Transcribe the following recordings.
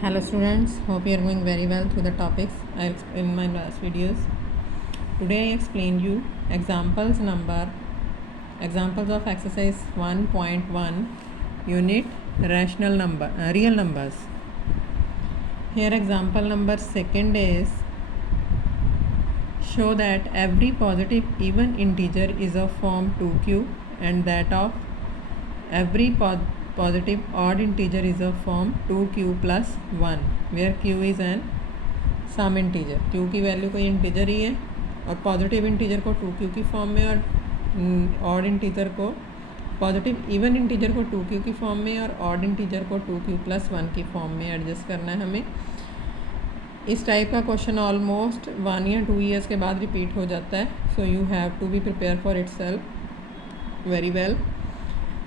Hello students, hope you are going very well through the topics I explained in my last videos. Today I explained you examples of exercise 1.1 unit real numbers. Here example number second is show that every positive even integer is of form 2q and that of every positive odd integer is of form 2q plus 1 where q is an some integer q की value कोई integer ही है और positive integer को 2q की form में और odd integer को पॉजिटिव इवन इंटीजर को 2q की फॉर्म में और ऑड इंटीजर को 2q प्लस 1 की फॉर्म में एडजस्ट करना है हमें। इस टाइप का क्वेश्चन ऑलमोस्ट 1 या 2 ईयर्स के बाद रिपीट हो जाता है, so you have to be prepare for itself very well.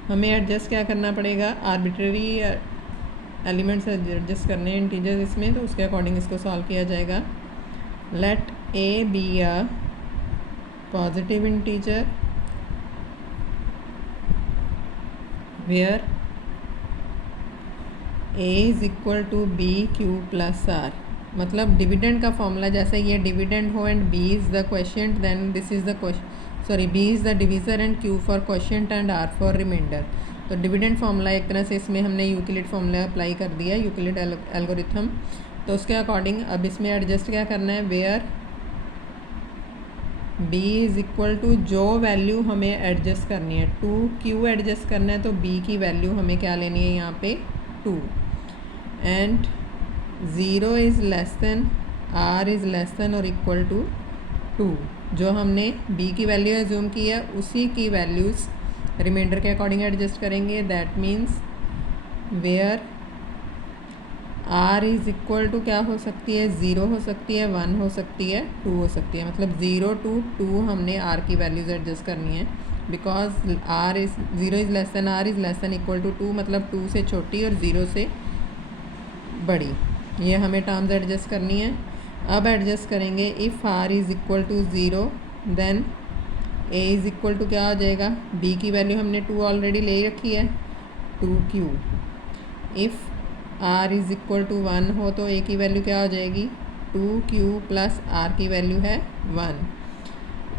हमें एडजस्ट क्या करना पड़ेगा, आर्बिट्रेरी एलिमेंट्स एडजस्ट करने हैं इंटीजर्स इसमें, तो उसके अकॉर्डिंग इसको सॉल्व किया जाएगा। Let A B a positive integer where A is equal to B Q plus R. मतलब डिविडेंड का फॉर्मूला जैसे ये डिविडेंड हो and B is the quotient, then this is the B is the divisor and Q for quotient and R for remainder. तो dividend formula एक तरह से इसमें हमने यूक्लिड फार्मूला अप्लाई कर दिया, यूक्लिड एल्गोरिथम। तो उसके अकॉर्डिंग अब इसमें एडजस्ट क्या करना है, where b is equal to जो वैल्यू हमें एडजस्ट करनी है 2q एडजस्ट करना है, तो b की वैल्यू हमें क्या लेनी है यहाँ पे 2 and 0 is less than r is less then और इक्वल टू 2। जो हमने b की वैल्यू एज्यूम की है उसी की वैल्यूज़ रिमाइंडर के अकॉर्डिंग एडजस्ट करेंगे। That means where r is equal to क्या हो सकती है, 0 हो सकती है, 1 हो सकती है, 2 हो सकती है। मतलब 0 to 2 हमने r की वैल्यूज़ एडजस्ट करनी है, because r is 0 is less than r is less than equal to 2, मतलब 2 से छोटी और 0 से बड़ी। ये हमें टर्म्स एडजस्ट करनी है। अब एडजस्ट करेंगे, if r is equal to 0 then a is equal to क्या हो जाएगा, b की वैल्यू हमने 2 ऑलरेडी ले रखी है 2q। If r is equal to 1 हो तो a की वैल्यू क्या हो जाएगी 2q प्लस r की वैल्यू है 1।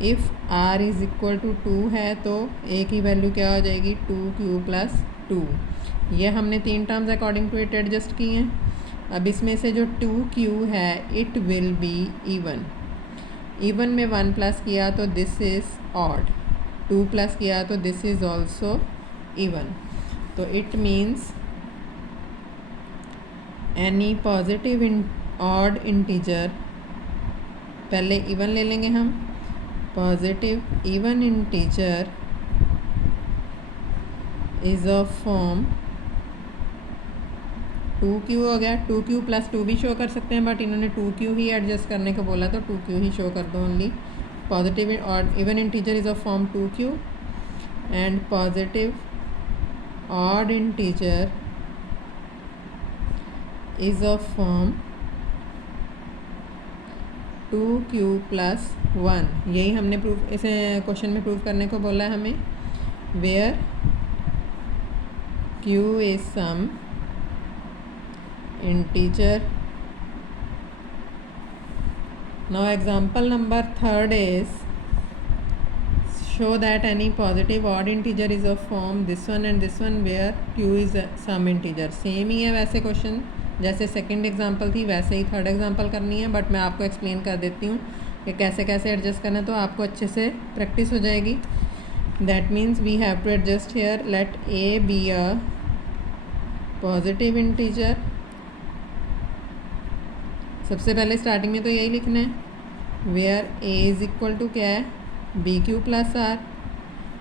If r is equal to 2 है तो a की वैल्यू क्या हो जाएगी 2q प्लस 2। ये हमने 3 terms according to it adjust की हैं। अब इसमें से जो 2q है it will be even. Even में 1 प्लस किया तो दिस इज़ ऑड, 2 प्लस किया तो दिस इज़ ऑल्सो इवन। तो it means any positive odd integer, पहले इवन ले लेंगे हम, positive even integer is of form 2q हो गया। 2q प्लस 2 भी शो कर सकते हैं, बट इन्होंने 2q ही एडजस्ट करने को बोला तो 2q ही शो कर दो only. Positive odd even integer is of form 2q and positive odd integer is of form 2q plus 1। यही हमने प्रूफ इसे क्वेश्चन में प्रूफ करने को बोला है हमें, where q is some integer. Now example number third is show that any positive odd integer is of form this one and this one where q is some integer। Same ही है वैसे question, जैसे second example थी वैसे ही third example करनी है, but मैं आपको एक्सप्लेन कर देती हूँ कि कैसे कैसे एडजस्ट करना है, तो आपको अच्छे से प्रैक्टिस हो जाएगी। That means we have to adjust here, let A B a positive integer. सबसे पहले स्टार्टिंग में तो यही लिखना है, where A is equal to क्या है BQ plus R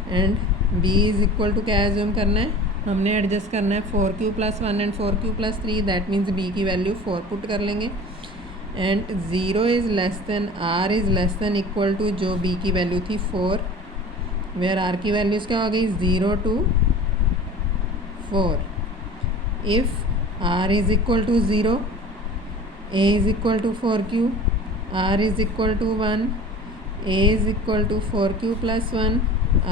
and B is equal to क्या एज्यूम करना है, हमने एडजस्ट करना है 4q plus 1 and 4q plus 3। That means B की वैल्यू 4 पुट कर लेंगे and 0 is less than r is less than equal to जो B की वैल्यू थी 4, वेयर r की वैल्यूज़ क्या हो गई 0 to 4। If r is equal to 0, a is equal to 4q, r is equal to 1, a is equal to 4q plus 1,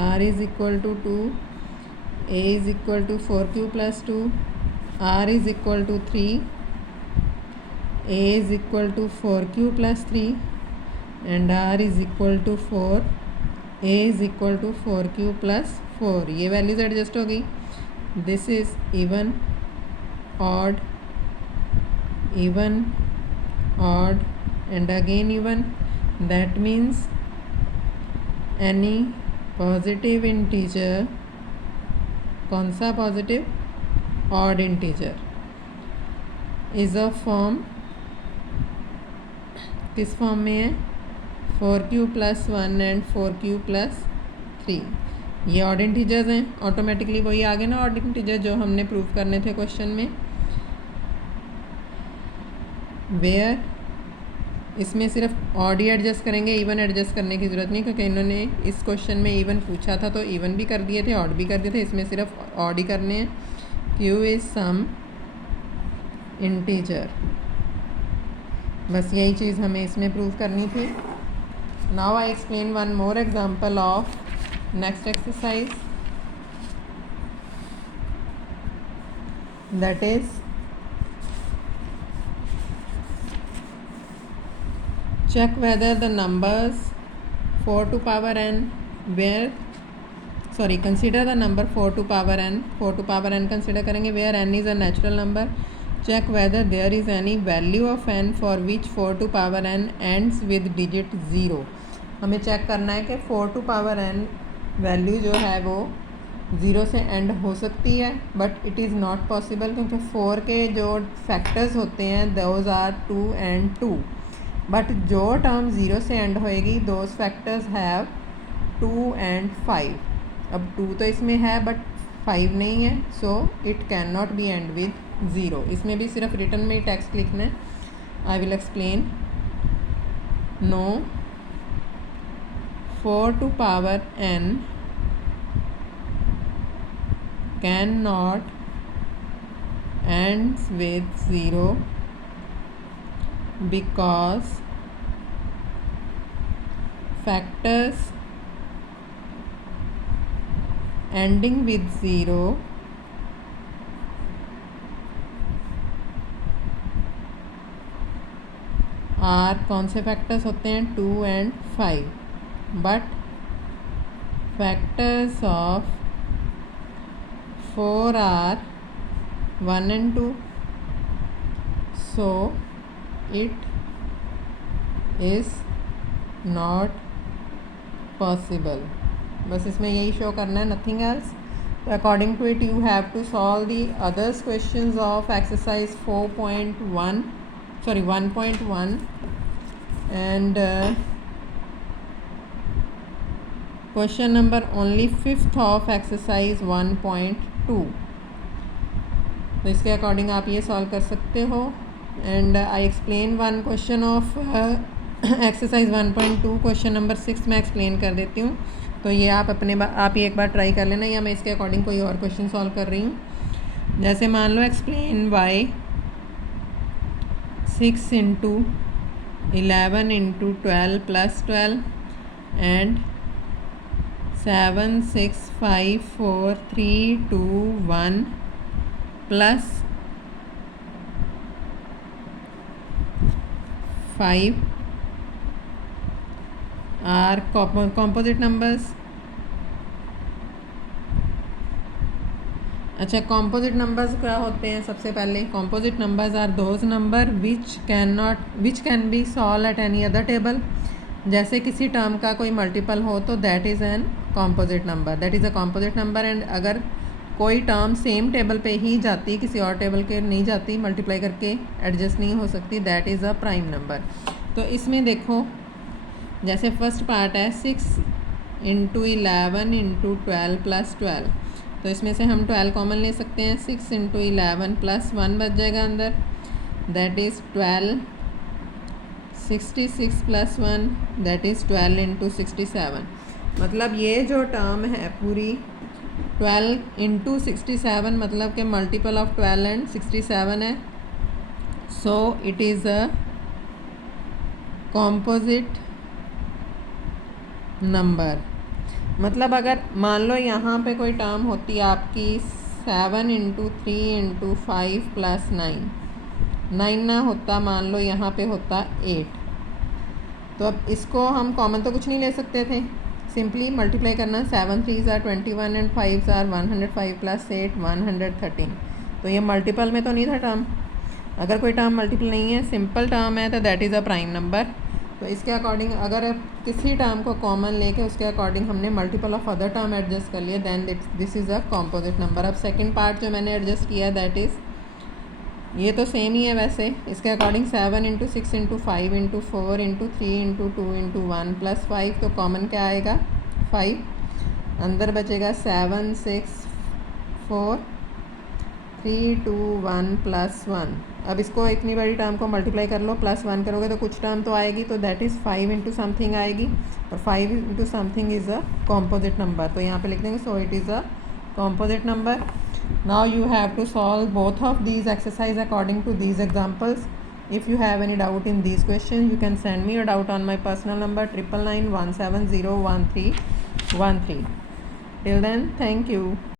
r is equal to 2, a is equal to 4q plus 2, r is equal to 3, a is equal to 4q plus 3 and r is equal to 4, a is equal to 4q plus 4. ये values adjust हो गई. This is even, odd, even, odd and again even. That means any positive integer, कौन सा positive, odd integer, is of form, किस form में है, 4q plus 1 and 4q plus 3. ये odd integers हैं. ऑटोमेटिकली वही आ गए ना ऑड इंटीजर जो हमने प्रूव करने थे क्वेश्चन में. वेयर इसमें सिर्फ ऑड ही एडजस्ट करेंगे, इवन एडजस्ट करने की ज़रूरत नहीं, क्योंकि इन्होंने इस क्वेश्चन में इवन पूछा था तो इवन भी कर दिए थे, ऑड भी कर दिए थे. इसमें सिर्फ ऑड ही करने हैं. Q is some integer. बस यही चीज़ हमें इसमें प्रूव करनी थी. Now I explain one more example of next exercise, that is check whether the numbers 4 to power n consider the number 4 to power n. 4 to power n consider करेंगे where n is a natural number. Check whether there is any value of n for which 4 to power n ends with digit 0. हमें check करना है कि 4 to power n value जो है वो 0 से and हो सकती है, but it is not possible क्योंकि 4 के जो फैक्टर्स होते हैं दोज आर 2 and 2. बट जो टर्म 0 से एंड होएगी दोज फैक्टर्स हैव 2 and 5. अब 2 तो इसमें है बट 5 नहीं है, so it can not be and with 0. इसमें भी सिर्फ रिटर्न में ही टेक्स्ट लिखना है. I will explain. No 4 to power n can not ends with 0 because factors ending with 0 are कौन से फैक्टर्स होते हैं, 2 and 5. But factors of 4 are 1 and 2, so it is not possible. बस इसमें यही शो करना है, नथिंग एल्स. तो according to it you have to solve the others questions of exercise 1.1 and question number only 5th of exercise 1.2. तो इसके according आप ये सॉल्व कर सकते हो. And I explain one question of exercise 1.2. Question number 6 मैं explain कर देती हूँ, तो ये आप आप ये एक बार ट्राई कर लेना, या मैं इसके अकॉर्डिंग कोई और क्वेश्चन सॉल्व कर रही हूँ. जैसे मान लो explain why 6 into 11 into 12 plus 12 and 7 6 5 4 3 2 1 plus 5 are composite numbers. अच्छा, कॉम्पोजिट नंबर्स क्या होते हैं? सबसे पहले composite numbers are those number which can be solve at any other table. जैसे किसी टर्म का कोई मल्टीपल हो तो that is an composite number, that is a composite number. And अगर कोई टर्म सेम टेबल पे ही जाती है, किसी और टेबल के नहीं जाती, मल्टीप्लाई करके एडजस्ट नहीं हो सकती, that is a prime number. तो इसमें देखो, जैसे फर्स्ट पार्ट है 6 into 11 into 12 plus 12, तो इसमें से हम 12 कॉमन ले सकते हैं. 6 into 11 plus 1 बच जाएगा अंदर, that is 12. 66 plus 1 that is 12 into 67. मतलब ये जो टर्म है पूरी 12 into 67, मतलब के मल्टीपल ऑफ 12 एंड 67 है. So it is a composite number. मतलब अगर मान लो यहाँ पे कोई टर्म होती है आपकी 7 into 3 into 5 plus 9, 9 ना होता, मान लो यहाँ पे होता 8। तो अब इसको हम कॉमन तो कुछ नहीं ले सकते थे, सिंपली मल्टीप्लाई करना। 7 3s are 21 and 5s are 105 plus 8 113। तो ये मल्टीपल में तो नहीं था टर्म। अगर कोई टर्म मल्टीपल नहीं है, सिंपल टर्म है, तो that is a prime number. तो इसके अकॉर्डिंग अगर किसी टर्म को कॉमन लेके उसके अकॉर्डिंग हमने multiple of other term adjust कर लिया, then this is a composite number. अब सेकंड पार्ट जो मैंने एडजस्ट किया दैट इज़, ये तो सेम ही है वैसे, इसके according 7 into 6 into 5 into 4 into 3 into 2 into 1 plus 5, तो कॉमन क्या आएगा 5। अंदर बचेगा 7 6 4 3 2 1 प्लस 1। अब इसको इतनी बड़ी टर्म को मल्टीप्लाई कर लो, प्लस 1 करोगे तो कुछ टर्म तो आएगी, तो दैट इज़ 5 इंटू समथिंग आएगी, और 5 into something is a composite number. तो यहाँ पे लिख देंगे so it is a composite number. Now you have to solve both of these exercise according to these examples. If you have any doubt in these questions, you can send me your doubt on my personal number 99917011313. Till then, thank you.